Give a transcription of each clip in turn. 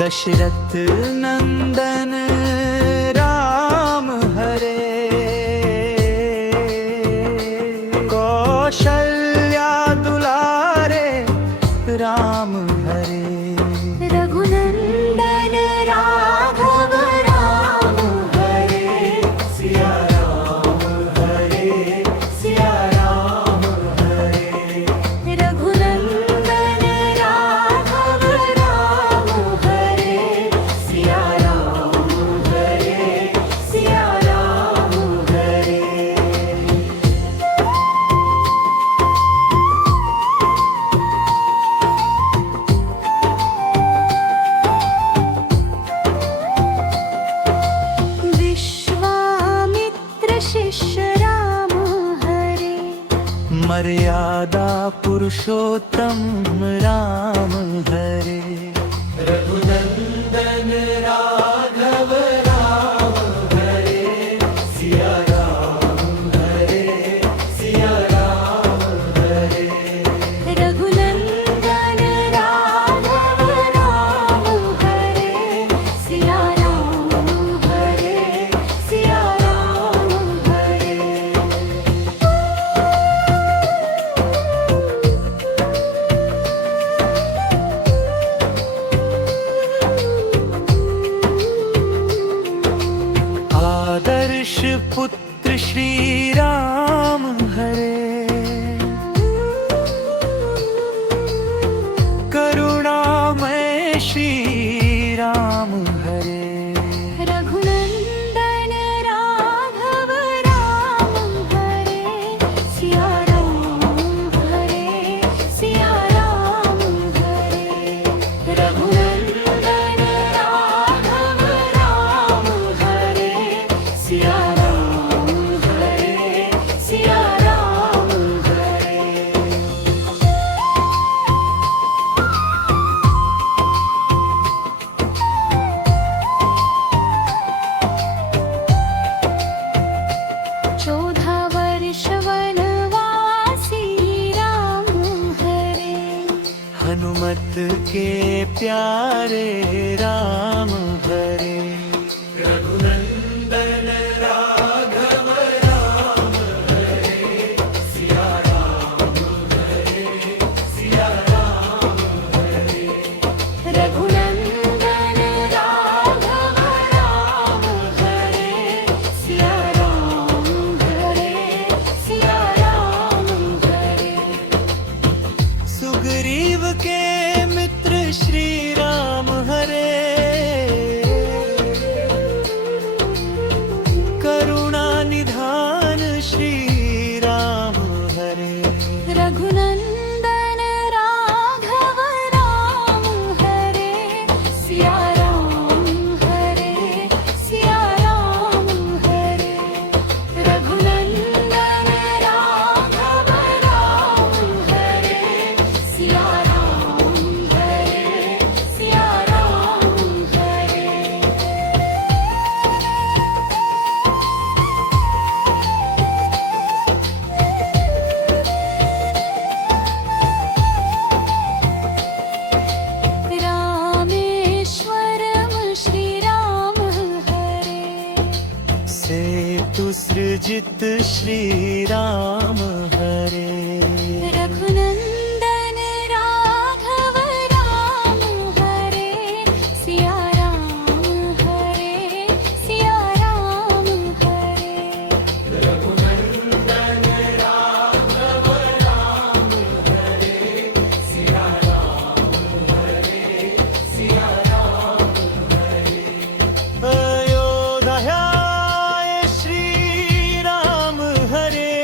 दशरथ नंदन राम हरे, कौशल्या दुलारे राम हरे। रघुनंदन राघव राम हरे, सिया राम हरे, सिया राम हरे। रघुनंदन राघव राम हरे, सिया राम हरे, सिया राम हरे। विश्वामित्र शिष्य राम हरे, मर्यादा पुरुषोत्तम राम हरे। रघुनंदन राघव राम हरे, सिया राम हरे, सिया राम हरे। रघुनंदन राघव राम हरे, सिया राम हरे, सिया राम हरे। आदर्श पुत्र श्री राम हरे, करुणामय श्री राम हरे। रघुनंदन राघव राम हरे, सिया राम हरे, सिया राम हरे। रघुनंदन राघव राम हरे, सिया राम हरे, सिया राम हरे। चौदह वर्ष वनवासी राम हरे, हनुमत के प्यारे राम हरे। रघुनंदन राघव राम हरे, सिया राम हरे, सिया राम हरे। रघुनंदन राघव राम हरे, सिया राम हरे, सिया राम हरे। सुग्रीव के मित्र श्री राम हरे, करुणा निधान श्री राम हरे। रघुनंदन राघव राम हरे, सिया राम हरे, सिया राम हरे। रघुनंदन राघव राम हरे, सिया राम हरे, सिया राम हरे। रामेश्वरम श्री राम हरे, सेतु सृजित श्री राम हरे। रघुनंदन राघव राम हरे, सिया राम हरे, सिया राम हरे। रघुनंदन राघव राम हरे, सिया राम हरे, सिया राम हरे। अयोध्या श्री राम हरे,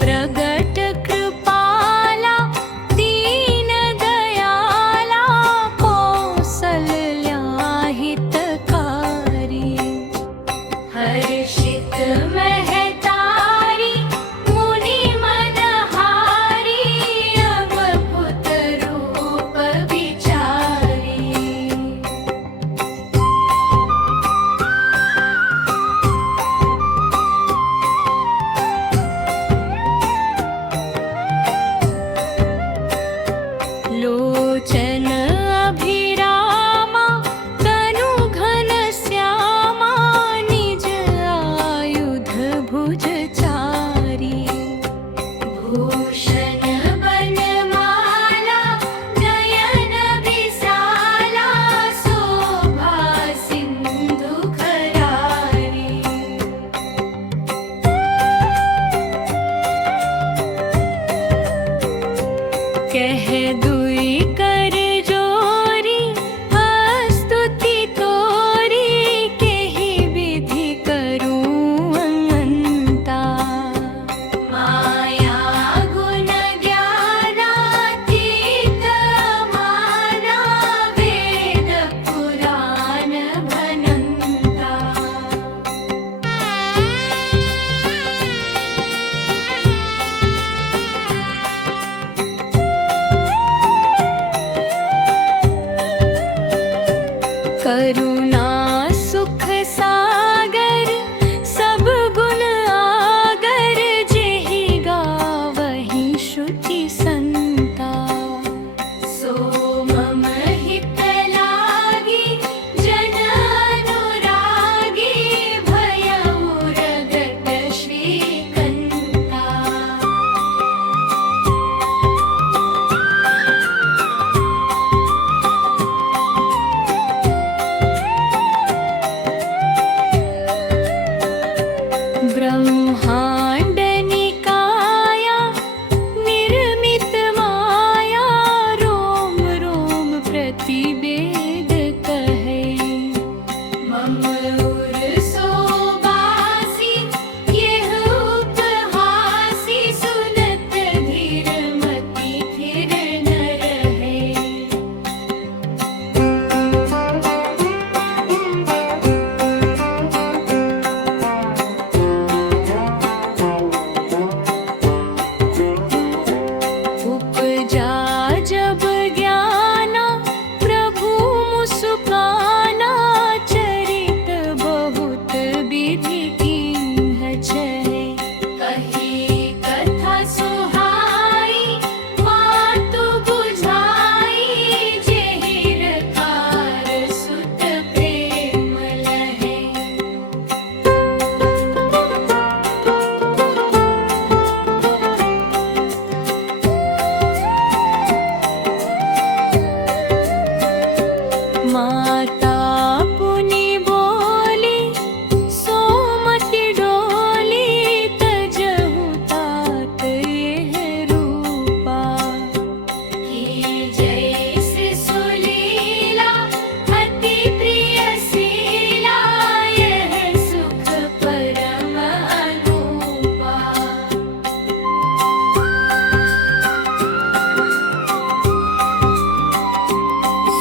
प्रगट कृपाला दीन दयाला कौसल्या हितकारी हर्षित महतारी मुनि मनहारी अवभूत रूप विचारी लोचन अभिरामा तनु घन श्यामा निज आयुध भुज चारी भूषण बनमाला नयन विशाला शोभा सिंधु खरारी कह दुई कर जोरी स्तुति तोरी केहि विधि करूं अनंता माया गुण ज्ञानातीत माना वेद पुराण भनंता करुणा सुख सागर सब गुण आगर जेहि गावहि श्रुति संता सो मम हित लागी जन अनुरागी भयउ रगत श्रीकंता ब्रह्मांड निकाया निर्मित माया रोम रोम प्रतिवेद कहे मम उर सोबासी यह उपहासी सुनत धीर मति थिर न रहे उपजा जब ज्ञाना प्रभु मुस्काना चरित बहुत विधि कीन्ह छहे कही कथा सुहाई मातु बुझाई जेहि रकार सुत प्रेम लहे माता पुनि बोली सोमति डोली तजहु तात यह रूपा की जैसे सुलीला अति प्रिय शीला यह सुख परम अनुपा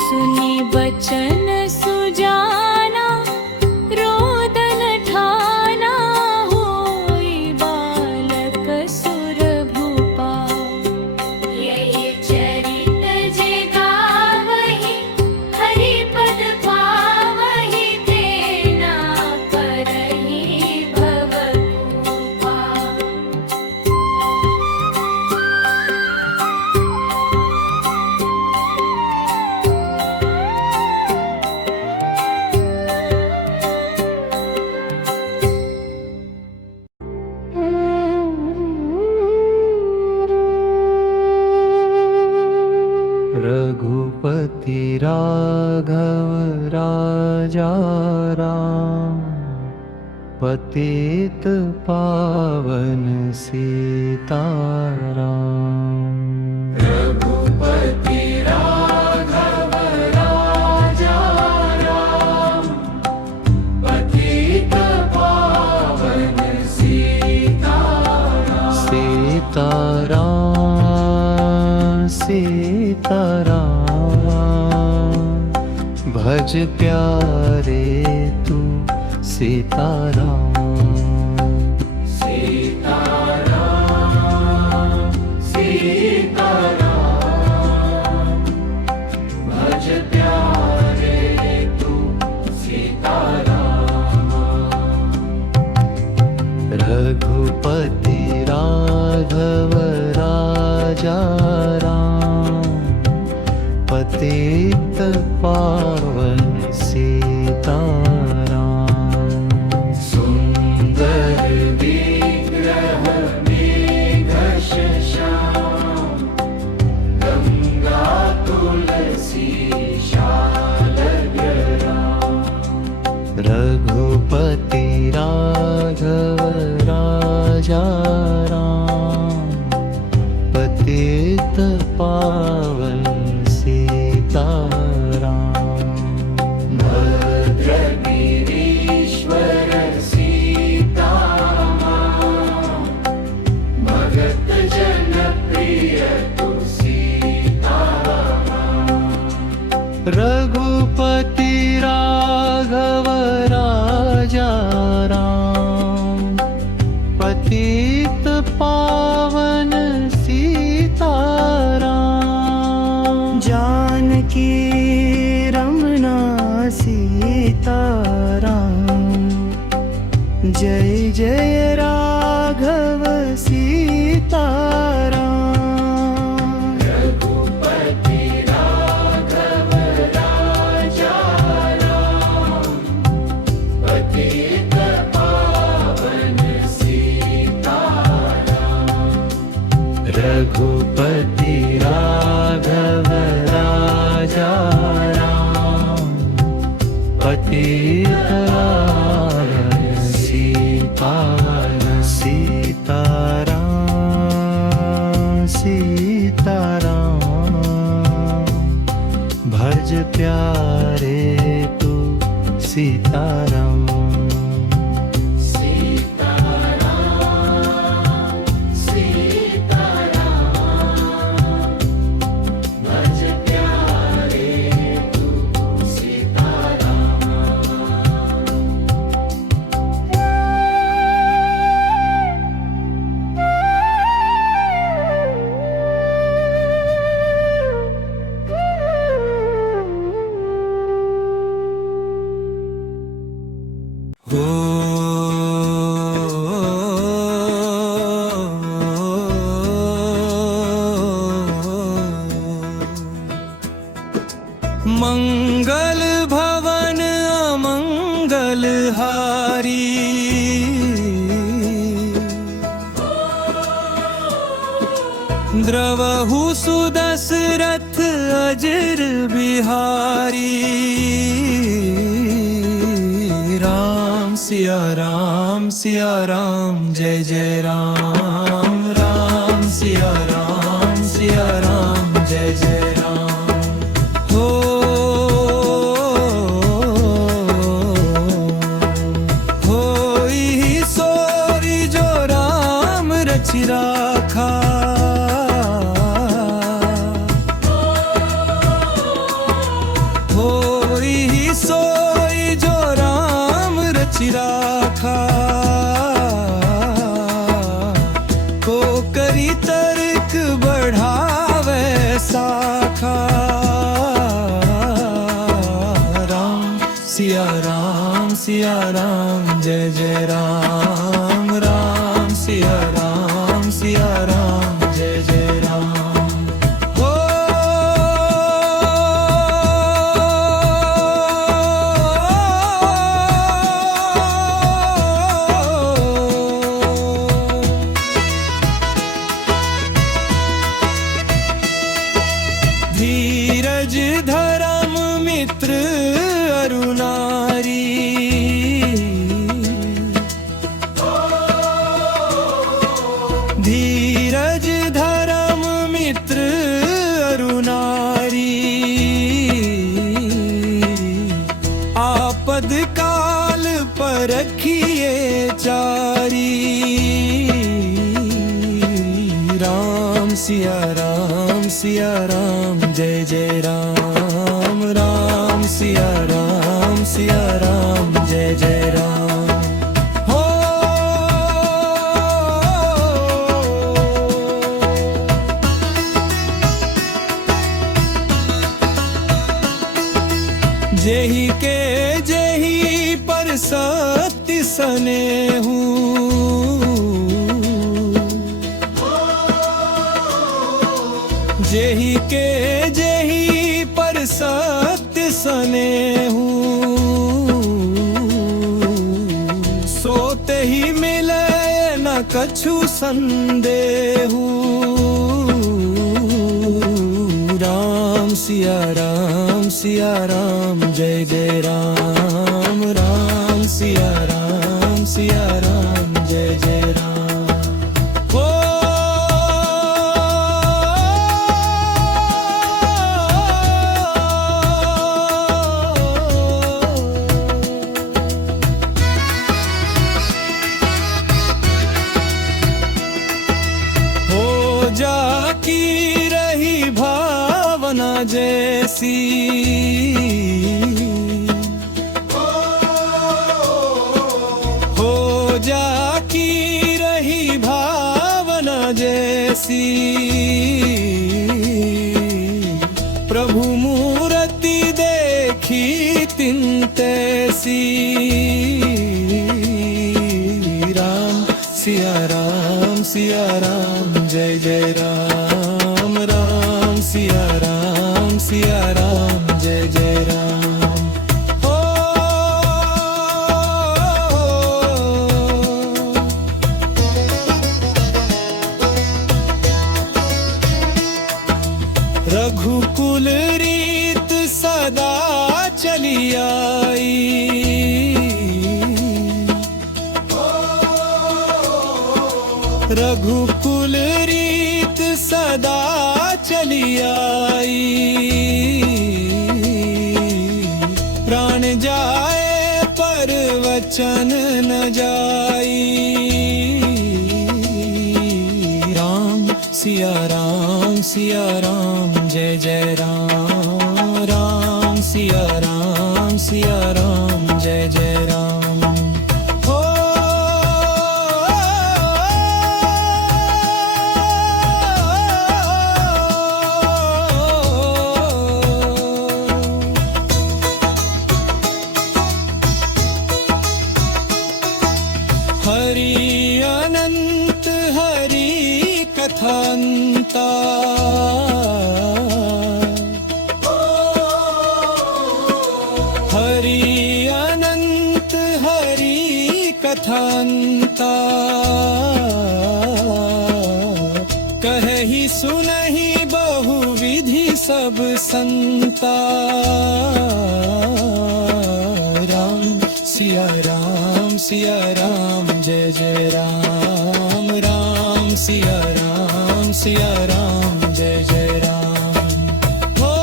सुनी बचन सुजाना रोदन ठाना होई बालक सुर भूपा यही चरित जे गावहि हरि पद पावहि तेना करहि भव कृपा रघुपति राघव राजा राम पतित पावन सीताराम रघुपति राघव राजा राम पतित पावन सीताराम भज प्यारे तू सीताराम। रघुपति राघव राजा राम, पतित पावन सीताराम। सुंदर विग्रह मेघश्याम, गंगा तुलसी शालग्राम। रघुपति राघव राजा राम, पतित पावन सीताराम। भद्रगिरीश्वर सीताराम, भगत जन प्रिय तु सीताराम। रघुपति राघव राजा राम, पतित पावन सीताराम। जानकी रमना सीताराम, जय जय राघव सीताराम। रघुपति राघव राजा राम, पतित पावन सीताराम। रघुपति राघव राजा राम, पतित पावन सीताराम। सीताराम सीताराम, भज प्यारे तू सीताराम। मंगल भवन अमंगल हारी, द्रवहु सुदशरथ अजर बिहारी। राम सिया राम जय जय राम। राम सिया राम जय जय राम। हो होई सोरी जो राम रचि राखा। होई सोई जो राम रचि राखा। को करी तर्क बढ़ावे साखा। राम सिया राम जय जय राम। राम सिया राम जय जय राम। हो धीरज धर्म मित्र अरुणारी। धीरज धर्म मित्र अरुणारी। आपद काल परखिए चारी। राम सिया राम जय जय राम। राम सिया सिया राम जय जय राम हो। जेहि के जेहि पर सत्य सने जेहि के जेहि पर सत्य सने सोते ही मिले न कछु संदेहु। राम सिया राम जय जय राम। राम सिया राम जय जय राम हो। जाकी रही भावना जैसी हो जाकी रही भावना जैसी। प्रभु मूर्ति देखी तिन तैसी। राम सिया राम जय जय राम। राम सिया राम जय जय राम हो। रघुकुल रीत सदा चली आई। रघुकुल रीत सदा चली आई। प्राण जाए पर वचन न जाई। राम सिया राम जय जय राम। राम सिया राम जय जय राम हो। हरि अनंत हरि कथांता। हरि अनंत हरि कथांता। कहि सुनहि बहुविधि सब संता। राम सिया राम जय जय राम। राम सिया राम जय जय राम हो।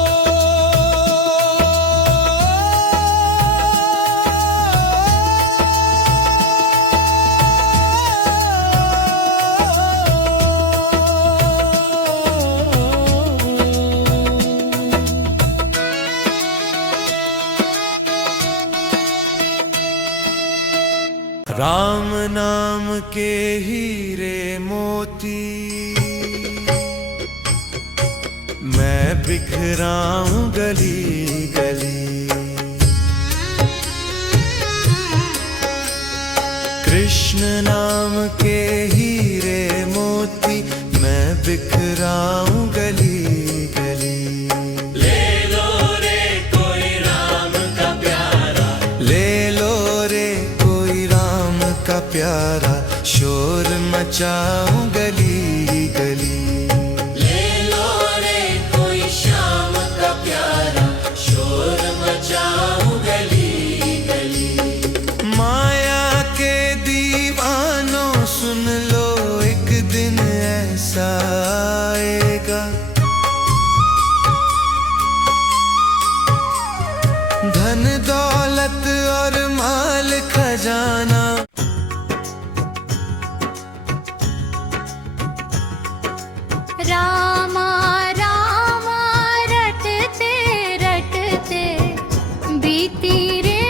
राम नाम के हीरे मोती मैं बिखराऊं गली गली। कृष्ण नाम के हीरे मोती मैं बिखराऊं गली गली। ले लो रे कोई राम का प्यारा। ले लो रे कोई राम का प्यारा। शोर मचाऊं गली गली। ले लो रे कोई श्याम का प्यारा। शोर मचाऊं गली गली। माया के दीवानों सुन लो एक दिन ऐसा आएगा। धन दौलत और माल खजाना। रामा रामा रटते रटते बीती रे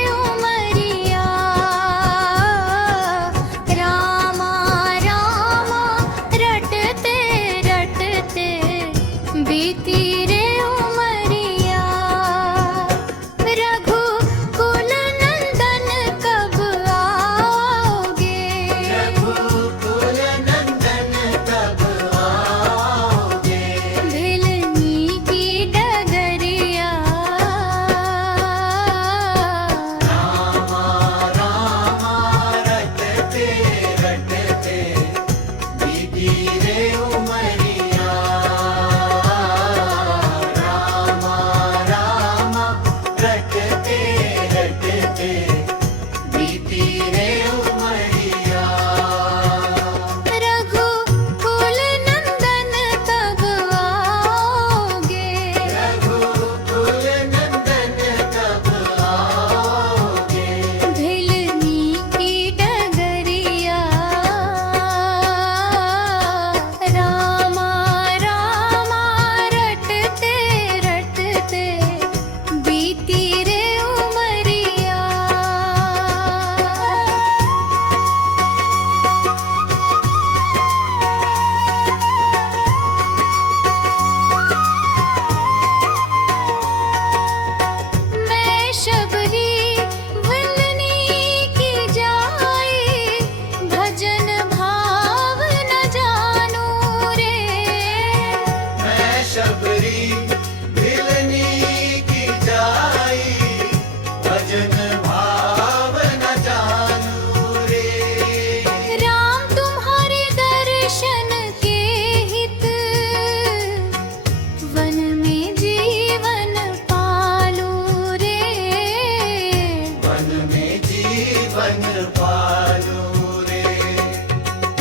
बन पालूं रे।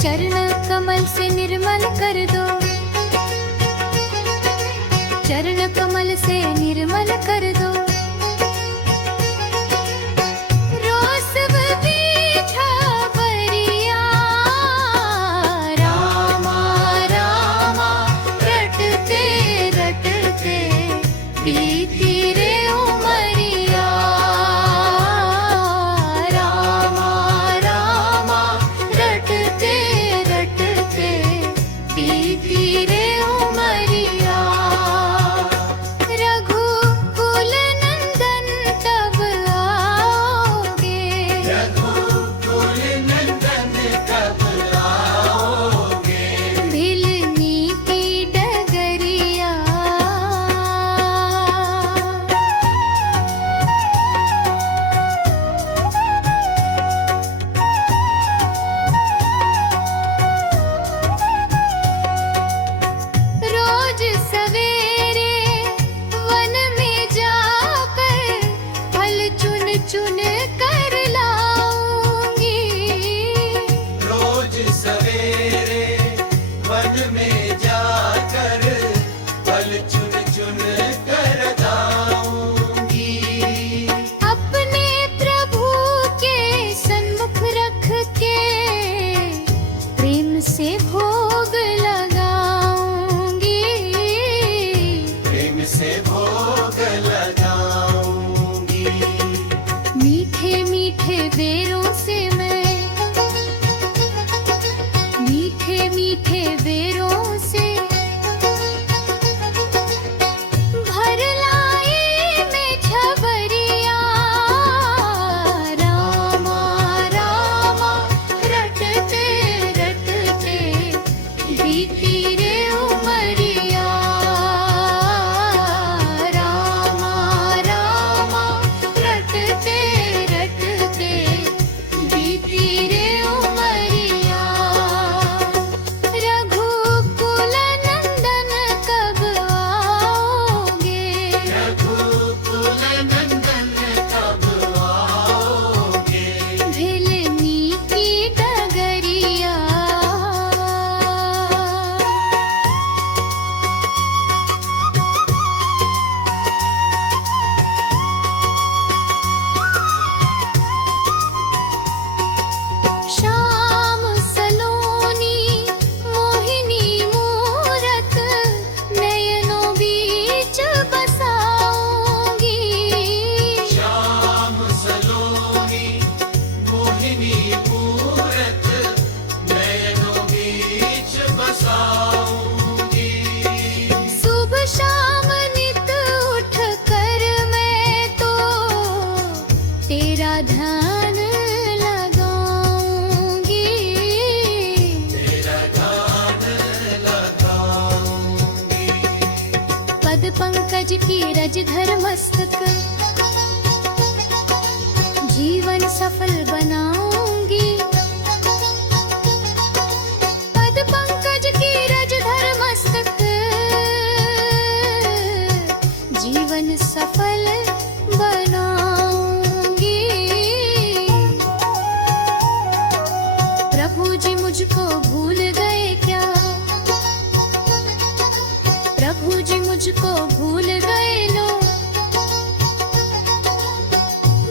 चरण कमल से निर्मल कर दो, चरण कमल से निर्मल कर दो। रोसव बीछा बरिया, रामा रामा रटते रटते बीती रे उमरिया। रामा रामा रटते रटते बीती रे उमरिया। रघुकुल नंदन तब आओगे, रघुकुल नंदन कब आओगे। भिलनी की डगरिया। रोज सवेरे वन में जाकर फल चुन चुन कर लाऊंगी। रोज सवेरे वन में जाकर फल चुन चुन कर लाऊंगी। अपने प्रभु के सन्मुख रख के प्रेम से भोग लगाऊंगी। प्रेम से भोग लगाऊंगी। मीठे मीठे बेरों से मैं, मीठे मीठे बेरों से भर लाई मैं छबरिया। रामा रामा रटते रटते बीती रे उमरिया। रामा रामा रटते रटते बीती रे उमरिया। रघुकुल नंदन कब आओगे, रघुकुल नंदन कब आओगे। भिलनी की डगरिया। श्याम सलोनी मोहिनी मूरत नयनों बीच बसाऊंगी। श्याम सलोनी मोहिनी मूरत नयनों बीच बसाऊंगी। सुबह शाम नित उठ कर मैं तो तेरा ध्यान लगाऊंगी। तेरा गान लगाऊंगी। पद पंकज की रज धर मस्तक जीवन सफल बनाऊंगी। पद पंकज की रज धर मस्तक जीवन सफल बनाऊंगी। प्रभु जी मुझको भूल गए क्या, प्रभु जी मुझको भूल गए लो।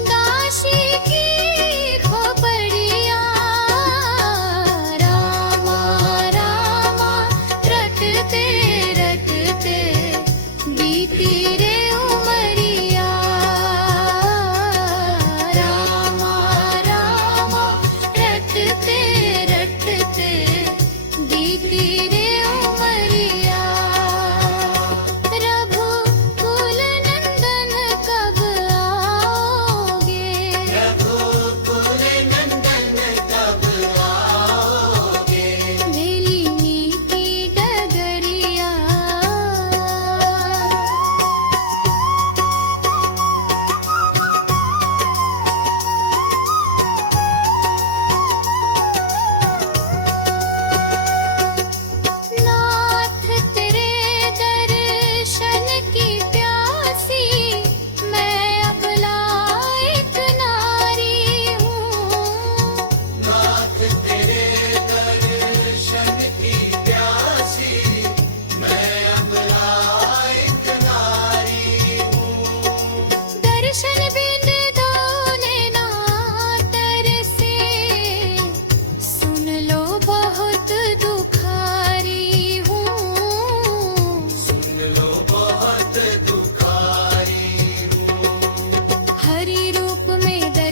दासी की खोपड़ी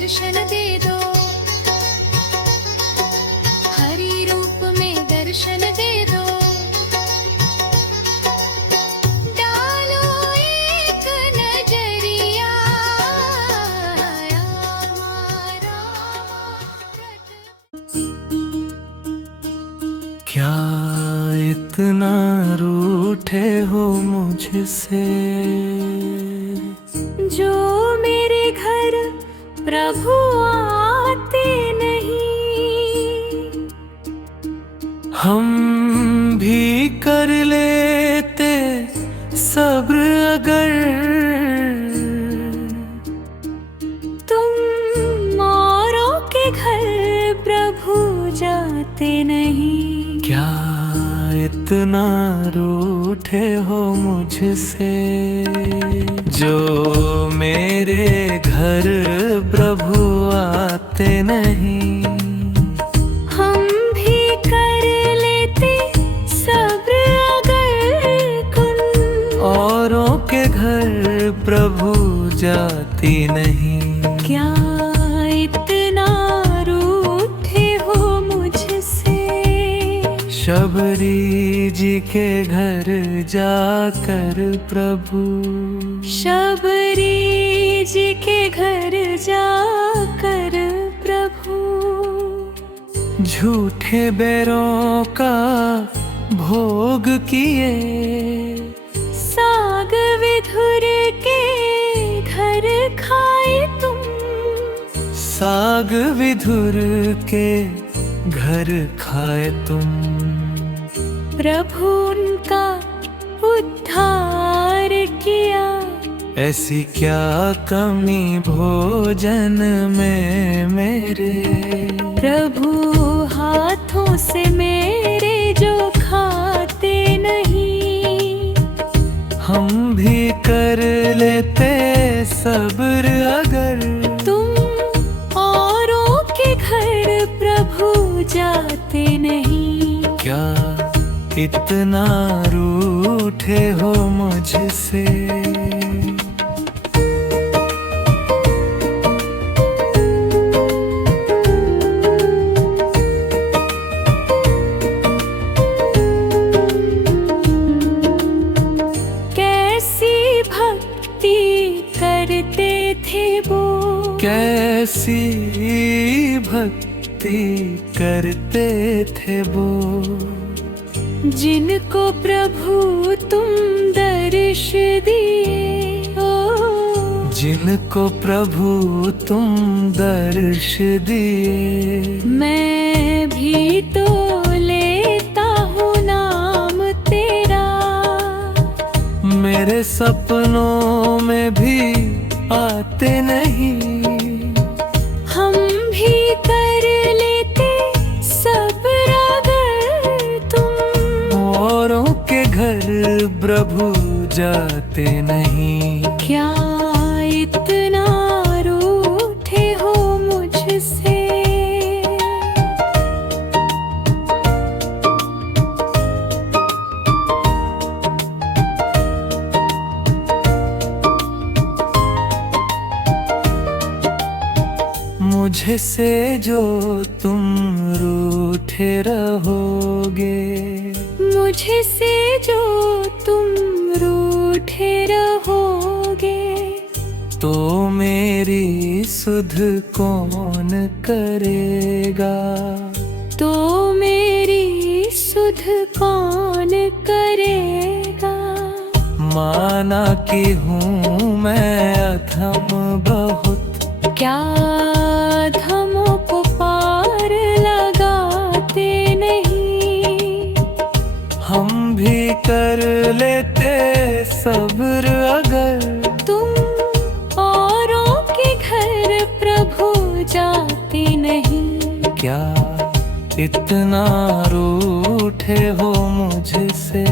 दर्शन दे दो, हरि रूप में दर्शन दे दो। डालो एक नजरिया हमारा रट। क्या इतना रूठे हो मुझसे, जो मेरे घर प्रभु आते नहीं। हम भी कर लेते सब्र अगर तुम औरों के घर प्रभु जाते नहीं। क्या इतना रूठे हो मुझसे, जो मेरे घर प्रभु आते नहीं। हम भी कर लेते सब्र अगर तुम औरों के घर प्रभु जाती नहीं। क्या इतना रूठे हो मुझसे। शबरी जी के घर जाकर प्रभु, शबरी जी के घर जाकर प्रभु झूठे बैरों का भोग किए। साग विधुर के घर खाए तुम, साग विधुर के घर खाए तुम। प्रभु उनका उद्धार किया। ऐसी क्या कमी भोजन में मेरे, प्रभु हाथों से मेरे जो खाते नहीं। हम भी कर लेते सब्र अगर तुम औरों के घर प्रभु जाते नहीं। क्या इतना रूठे हो मुझसे। कैसी भक्ति करते थे वो, कैसी भक्ति करते थे वो, जिनको प्रभु तुम दर्श दिए। ओ जिनको प्रभु तुम दर्श दिए। मैं भी तो लेता हूँ नाम तेरा, मेरे सपनों में भी आते नहीं। हम भी कर लेते सब्र अगर तुम औरों के घर प्रभु जाते नहीं। क्या इतना रूठे हो मुझसे। मुझे से जो तुम रूठे रहोगे, मुझे से जो तुम रूठे रहोगे, तो मेरी सुध कौन करेगा। तो मेरी सुध कौन करेगा। माना कि हूँ मैं अधम बहुत, क्या धमों को पार लगाते नहीं। हम भी कर लेते सब्र अगर तुम औरों के घर प्रभु जाते नहीं। क्या इतना रूठे हो मुझसे।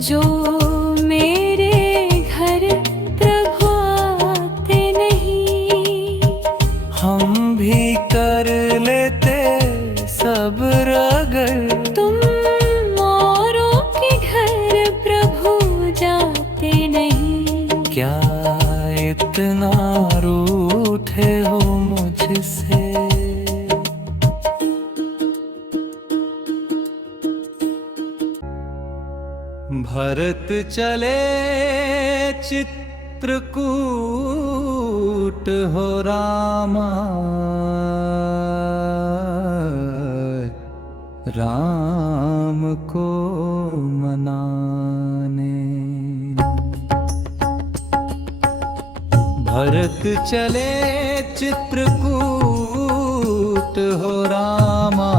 जो मेरे घर प्रभु आते नहीं। हम भी कर लेते सब्र अगर तुम औरों के घर प्रभु जाते नहीं। क्या इतना रूठे हो से। भरत चले चित्रकूट हो रामा, राम को मनाने। भरत चले चित्रकूट हो रामा,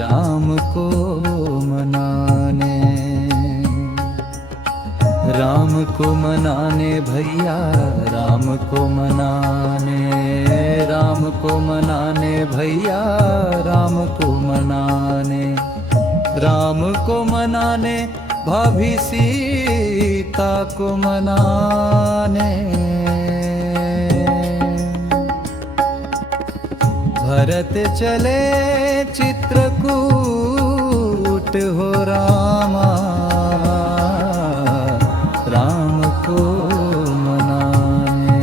राम को मनाने। राम को मनाने भैया, राम को मनाने। राम को मनाने भैया, राम को मनाने। राम को मनाने भाभी सीता को मनाने। भरत चले चित्रकूट हो रामा, राम को मनाने।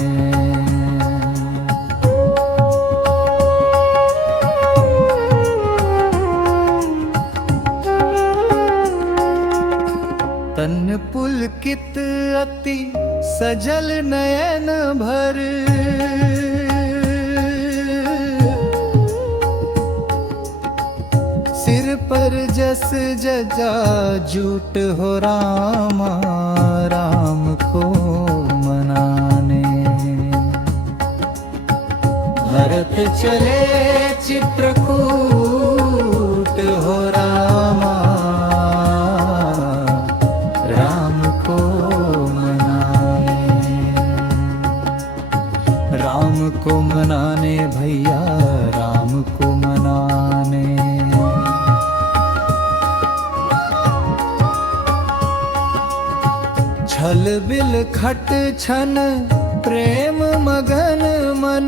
तन पुलकित अति सजल नयन भर, सिर पर जस जजा जूट हो रामा, राम को मनाने। भरत चले चित्रकूट हो रामा, राम को मनाने। राम को मनाने भैया, राम को मनाने। छल बिल खट छन प्रेम मगन मन,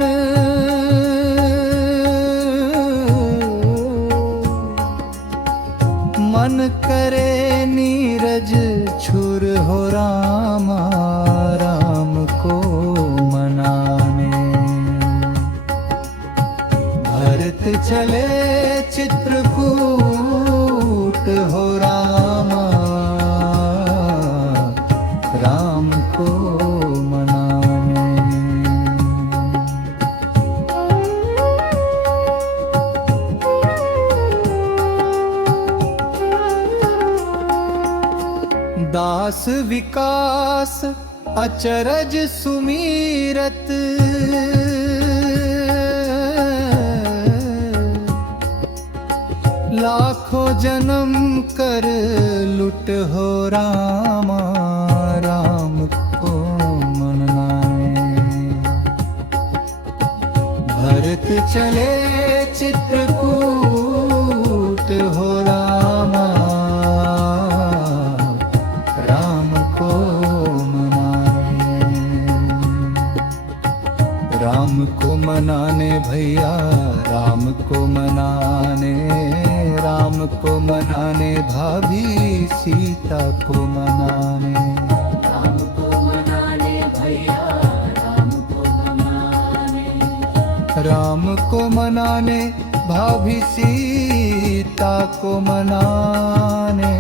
मन करे नीरज छुर हो रामा, राम को मनाने। भरत चले चित्रकूट हो रामा, राम को मनाने। दास विकास अचरज सुमीरत, लाखों जन्म कर लुट हो रामा, राम को मनाने। भरत चले चित्रकूट हो रामा, राम को मनाने। राम को मनाने भैया, राम को मनाने। राम को मनाने भाभी सीता को मनाने। राम को मनाने भैया, राम को मनाने। राम को मनाने भाभी सीता को मनाने।